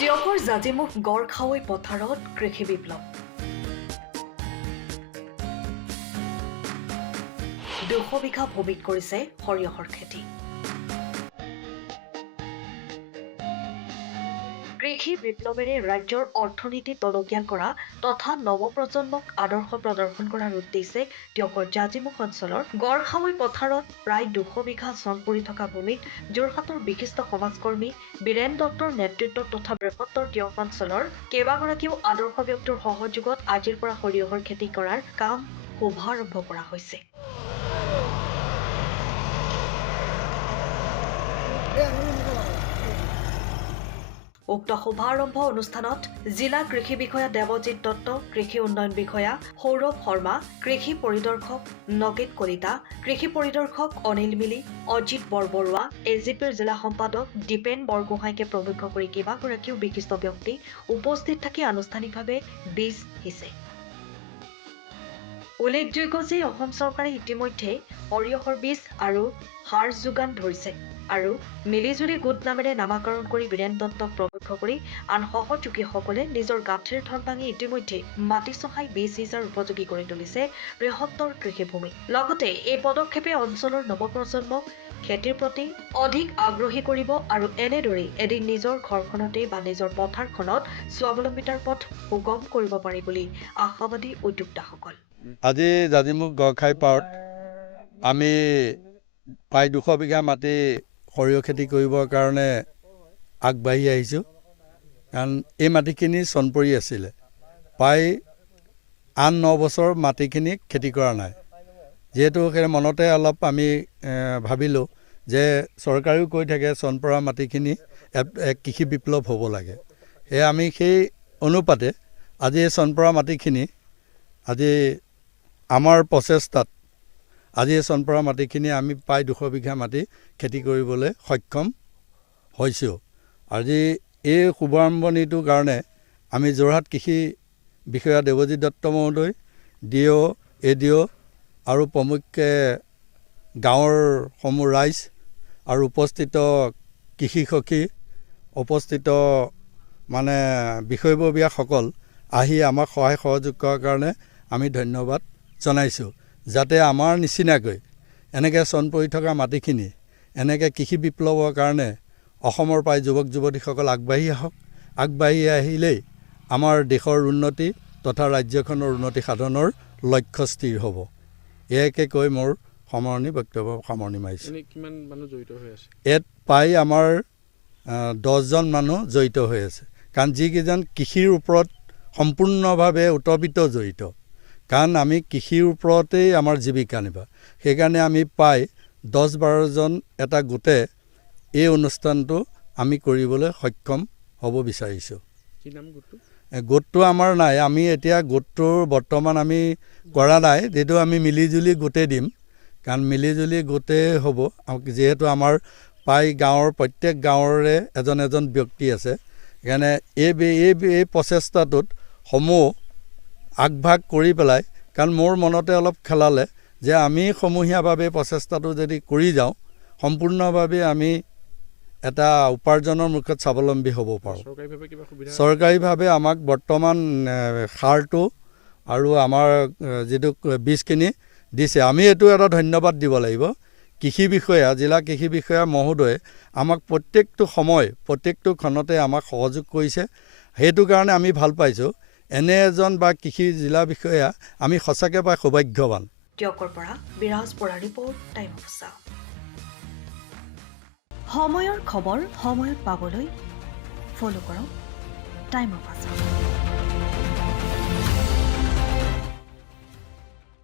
টিয়কৰ জাজিমুখ গড়খাৱৈ পথাৰত কৃষি বিপ্লৱ 200 বিঘা ভূমিত কৰিছে সৰিয়হৰ খেতি কৃষি বিপ্লৱেৰে ৰাজ্যৰ অৰ্থনীতি টনকিয়াল কৰা তথা নৱপ্ৰজন্মক আদৰ্শ প্ৰদৰ্শন কৰাৰ উদ্দেশ্যে টিয়কৰ জাজিমুখ অঞ্চলৰ গড়খাৱৈ পথাৰত প্ৰায় 200 বিঘা চন পৰি থকা ভূমিত যোৰহাটৰ বিশিষ্ট সমাজকৰ্মী বীৰেন দত্তৰ নেতৃত্বত তথা বৃহত্তৰ টিয়ক অঞ্চলৰ কেইবাগৰাকীও আদৰ্শ ব্যক্তিৰ সহযোগত আজিৰ পৰা সৰিয়হৰ খেতি কৰাৰ কাম শুভাৰম্ভ কৰা হৈছে উক্ত শুভাৰম্ভ অনুষ্ঠানত জিলা কৃষি বিষয়া দেৱজিৎ দত্ত কৃষি উন্নয়ন বিষয়া সৌৰভ শৰ্মা কৃষি পৰিদৰ্শক নগেট কলিতা কৃষি পৰিদৰ্শক অনিল মিলি অজিত বৰবৰুৱা এজিপিৰ জিলা সম্পাদক দীপেন বৰগোহাঁইকে প্ৰমুখ্য কৰি কেইবাগৰাকীও বিশিষ্ট ব্যক্তি উপস্থিত থাকি আনুষ্ঠানিকভাৱে বীজ সিঁচে উল্লেখযোগ্য যে অসম চৰকাৰে ইতিমধ্যে সৰিয়হৰ বীজ আৰু সাৰ যোগান ধৰিছে আৰু মিলিজুলি গোট নামেৰে নামাকৰণ কৰি বীৰেন দত্তক প্ৰমুখ্য কৰি আন সহযোগীসকলে নিজৰ গাঁঠিৰ ধন ভাঙি ইতিমধ্যে মাটি চহাই বীজ সিঁচাৰ উপযোগী কৰি তুলিছে বৃহত্তৰ কৃষিভূমি লগতে এই পদক্ষেপে অঞ্চলৰ নৱপ্ৰজন্মক খেতিৰ প্ৰতি অধিক আগ্ৰহী কৰিব আৰু এনেদৰে এদিন নিজৰ ঘৰখনতে বা নিজৰ পথাৰখনত স্বাৱলম্বিতাৰ পথ সুগম কৰিব পাৰি বুলি আশাবাদী উদ্যোক্তাসকল আজি জাজিমুখ গড়খাই পাৰত আমি প্ৰায় 200 বিঘা মাটি সৰিয়হ খেতি কৰিবৰ কাৰণে আগবাঢ়ি আহিছোঁ কাৰণ এই মাটিখিনি চন পৰি আছিলে প্ৰায় 8-9 বছৰ মাটিখিনি খেতি কৰা নাই যেহেতু সেই মনতে অলপ আমি ভাবিলোঁ যে চৰকাৰেও কৈ থাকে চন পৰা মাটিখিনি কৃষি বিপ্লৱ হ'ব লাগে সেয়ে আমি সেই অনুপাতে আজি এই চন পৰা মাটিখিনি আজি আমাৰ প্ৰচেষ্টাত আজি এই চন পৰা মাটিখিনি আমি প্ৰায় 200 বিঘা মাটি খেতি কৰিবলৈ সক্ষম হৈছোঁ আজি এই শুভাৰম্ভণিটোৰ কাৰণে আমি যোৰহাট কৃষি বিষয়া দেৱজিৎ দত্ত মহোদয় ডিঅ' এডিঅ' আৰু প্ৰমুখ্যে গাঁৱৰ সমূহ ৰাইজ আৰু উপস্থিত কৃষি সখী উপস্থিত মানে বিষয়ববীয়াসকল আহি আমাক সহায় সহযোগ কৰাৰ কাৰণে আমি ধন্যবাদ জনাইছোঁ যাতে আমাৰ নিচিনাকৈ এনেকৈ চন পৰি থকা মাটিখিনি এনেকৈ কৃষি বিপ্লৱৰ কাৰণে অসমৰ প্ৰায় যুৱক যুৱতীসকল আগবাঢ়ি আহক আগবাঢ়ি আহিলেই আমাৰ দেশৰ উন্নতি তথা ৰাজ্যখনৰ উন্নতি সাধনৰ লক্ষ্য স্থিৰ হ'ব এয়াকে কৈ মোৰ বক্তব্য সামৰণি মাৰিছোঁ কিমান মানুহ জড়িত হৈ আছে ইয়াত প্ৰায় আমাৰ 10জন মানুহ জড়িত হৈ আছে কাৰণ যিকেইজন কৃষিৰ ওপৰত সম্পূৰ্ণভাৱে ওতঃপ্ৰোত জড়িত কাৰণ আমি কৃষিৰ ওপৰতেই আমাৰ জীৱিকা নিৰ্বাহ সেইকাৰণে আমি প্ৰায় 10-12জন এটা গোটে এই অনুষ্ঠানটো আমি কৰিবলৈ সক্ষম হ'ব বিচাৰিছোঁ কি নাম গোটটো গোটটো আমাৰ নাই আমি এতিয়া গোটটোৰ বৰ্তমান আমি কৰা নাই যিটো আমি মিলিজুলি গোটে দিম কাৰণ মিলিজুলি গোটে হ'ব যিহেতু আমাৰ প্ৰায় গাঁৱৰ প্ৰত্যেক গাঁৱৰে এজন ব্যক্তি আছে সেইকাৰণে এই প্ৰচেষ্টাটোত সমূহ আগভাগ কৰি পেলাই কাৰণ মোৰ মনতে অলপ খেলালে যে আমি সমূহীয়াভাৱে প্ৰচেষ্টাটো যদি কৰি যাওঁ সম্পূৰ্ণভাৱে আমি এটা উপাৰ্জনৰ মুখত স্বাৱলম্বী হ'ব পাৰোঁ চৰকাৰীভাৱে আমাক বৰ্তমান সাৰটো আৰু আমাৰ যিটো বীজখিনি দিছে আমি এইটো এটা ধন্যবাদ দিব লাগিব কৃষি বিষয়া জিলা কৃষি বিষয়া মহোদয়ে আমাক প্ৰত্যেকটো সময় প্ৰত্যেকটো ক্ষণতে আমাক সহযোগ কৰিছে সেইটো কাৰণে আমি ভাল পাইছোঁ এনে এজন বা কৃষি জিলা বিষয়া আমি সঁচাকৈ পাই সৌভাগ্যৱান টিয়কৰ পৰা বিৰাজ পৰা ৰিপৰ্ট টাইম অফ চাওঁ সময়ৰ খবৰ সময়ত পাবলৈ ফলো কৰক টাইম অফ চাওঁ